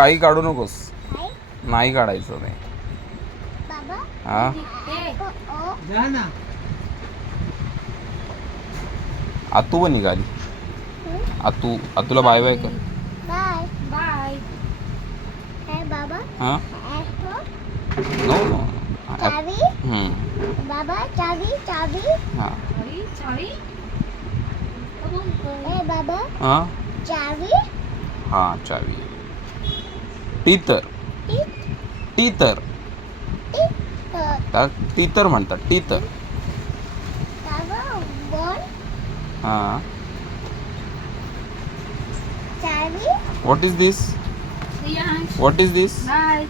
काही काढू नकोस. काय नाही काढायचं ते. बाबा हा ओ जा ना. आतू पण निघाली. आतूला बाय बाय कर. Bye bye. काय बाबा हा ॲपल नो नो. चावी बाबा चावी चावी हा चावी चावी. ए बाबा हा चावी हा चावी. टीतर टीतर टीतर म्हणतात टीतर. बाबा बॉल हा चावी what is this Shreyansh what is this. Bye.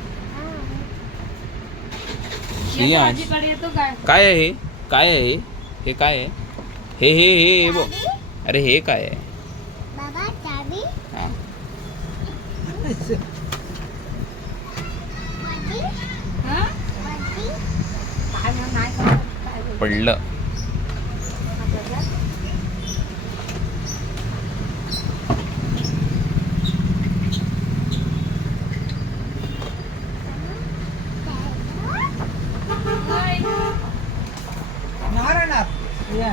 Shreyansh आजीकडे येतो काय? काय आहे हे काय आहे हे काय आहे हे बघ. अरे हे काय आहे. बाबा चावी हा वरती हा? वरती काय नाही करत, काय बोलतो? पडलं. बाय. नारायण. या.